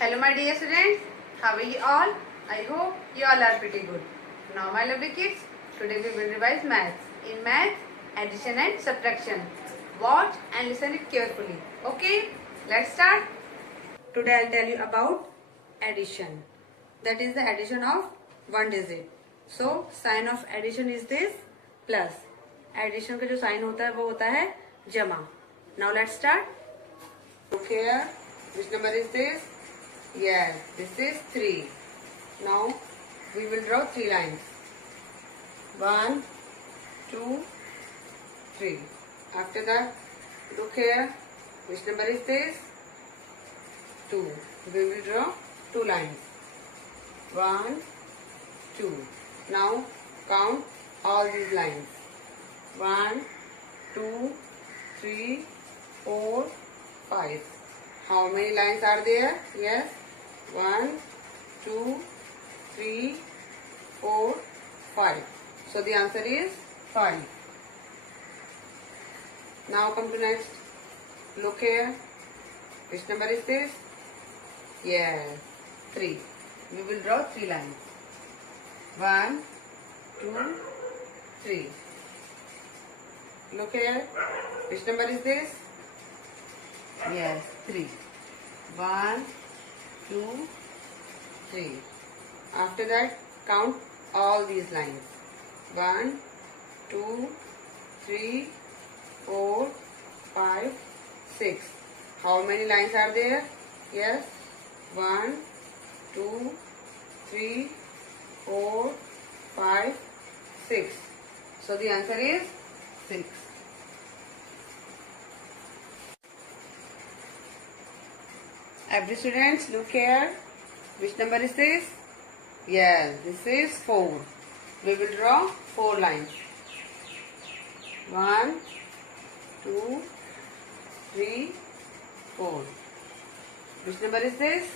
Hello my dear students, how are you all? I hope you all are pretty good. Now my lovely kids, today we will revise maths. In maths, addition and subtraction. Watch and listen it carefully. Okay, let's start. Today I'll tell you about addition. That is the addition of one digit. So sign of addition is this plus. Addition का जो sign होता है वो होता है जमा. Now let's start. Look here. Which number is this? Yes, this is 3. Now we will draw 3 lines. 1, 2, 3. After that, look here. Which number is this? 2. We will draw 2 lines. 1, 2. Now count all these lines. 1, 2, 3, 4, 5. How many lines are there? Yes. 1, 2, 3, 4, 5. So the answer is 5. Now come to next. Look here. Which number is this? Yes. 3. We will draw 3 lines. 1, 2, 3. Look here. Which number is this? Yes, 3. 1, 2, 3. After that, count all these lines. 1, 2, 3, 4, 5, 6. How many lines are there? Yes. 1, 2, 3, 4, 5, 6. So the answer is 6. Every students, look here. Which number is this? Yes, this is 4. We will draw 4 lines. 1, 2, 3, 4. Which number is this?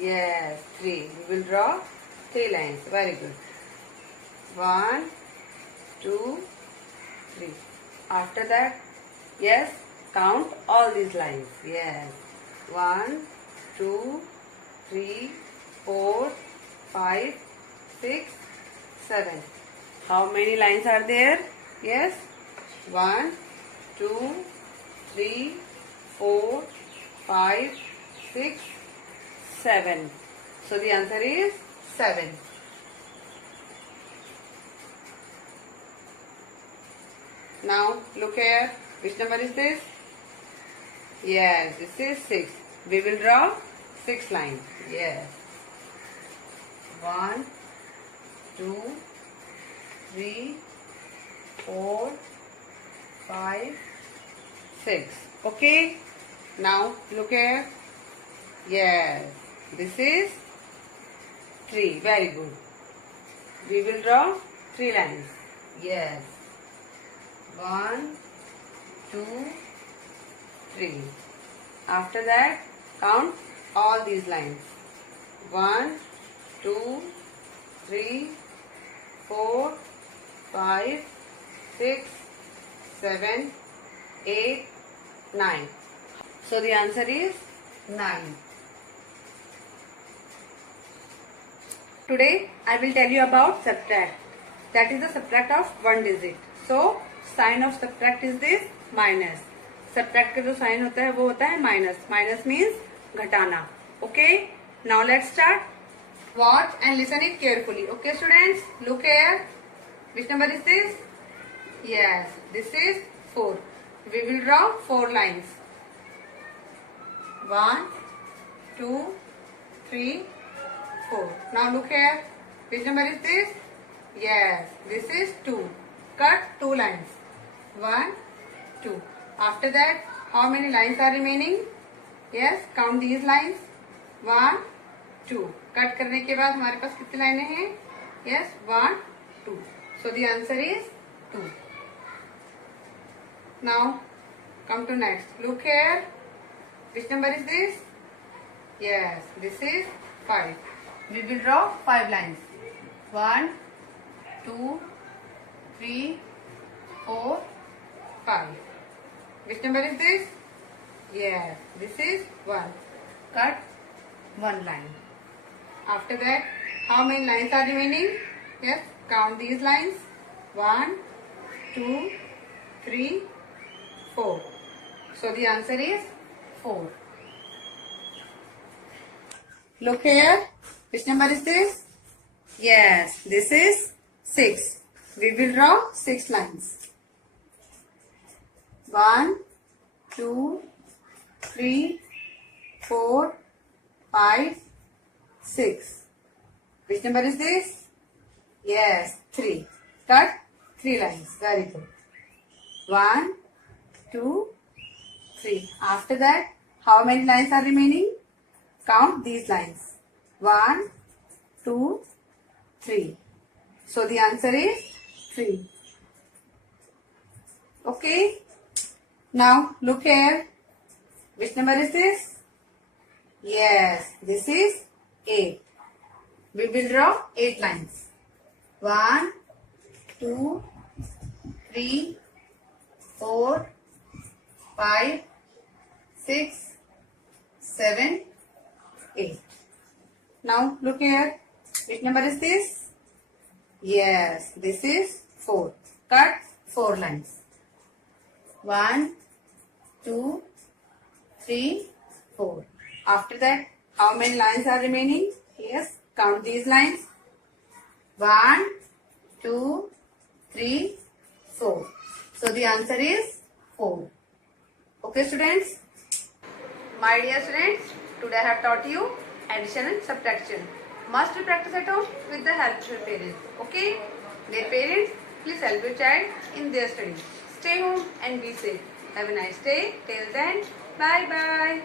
Yes, 3. We will draw 3 lines. Very good. 1, 2, 3. After that, yes, count all these lines. Yes. 1, 2, 3, 4, 5, 6, 7. How many lines are there? Yes. 1, 2, 3, 4, 5, 6, 7. So the answer is 7. Now look here. Which number is this? Yes, this is 6. We will draw 6 lines. Yes. 1, 2, 3, 4, 5, 6. Okay. Now look here. Yes, this is 3. Very good. We will draw 3 lines. Yes. 1, 2, 3. After that, count all these lines. 1, 2, 3, 4, 5, 6, 7, 8, 9. So the answer is 9. Today I will tell you about subtract. That is the subtract of one digit. So sign of subtract is this minus. Subtract का जो sign होता है वो होता है minus. Minus means घटाना. Okay, now let's start. Watch and listen it carefully. Okay students, look here. Which number is this? Yes, this is 4. We will draw 4 lines. 1, 2, 3, 4. Now look here. Which number is this? Yes, this is 2. Cut 2 lines. 1, 2. After that, how many lines are remaining? Yes, count these lines. 1, 2. Cut करने के बाद हमारे पास कितनी लाइनें हैं? Yes, 1, 2. So the answer is 2. Now, come to next. Look here. Which number is this? Yes, this is 5. We will draw 5 lines. 1, 2, 3, 4, 5. Which number is this? Yes, this is 1. Cut one line. After that, how many lines are remaining? Yes, count these lines. 1, 2, 3, 4. So the answer is 4. Look here. Which number is this? Yes, this is 6. We will draw 6 lines. 1, 2, 3, 4, 5, 6. Which number is this? Yes, 3. Cut 3 lines. Very good. 1, 2, 3. After that, how many lines are remaining? Count these lines. 1, 2, 3. So the answer is 3. Okay. Now look here. Which number is this? Yes, this is 8. We will draw 8 lines. 1, 2, 3, 4, 5, 6, 7, 8. Now look here. Which number is this? Yes, this is 4. Cut 4 lines. 1, 2, 3, 4. After that, how many lines are remaining? Yes, count these lines. 1, 2, 3, 4. So the answer is 4. Okay, students? My dear students, today I have taught you addition and subtraction. Must be practice at home with the help of your parents. Okay? Dear parents, please help your child in their studies. Stay home and be safe. Have a nice day. Till then, bye bye.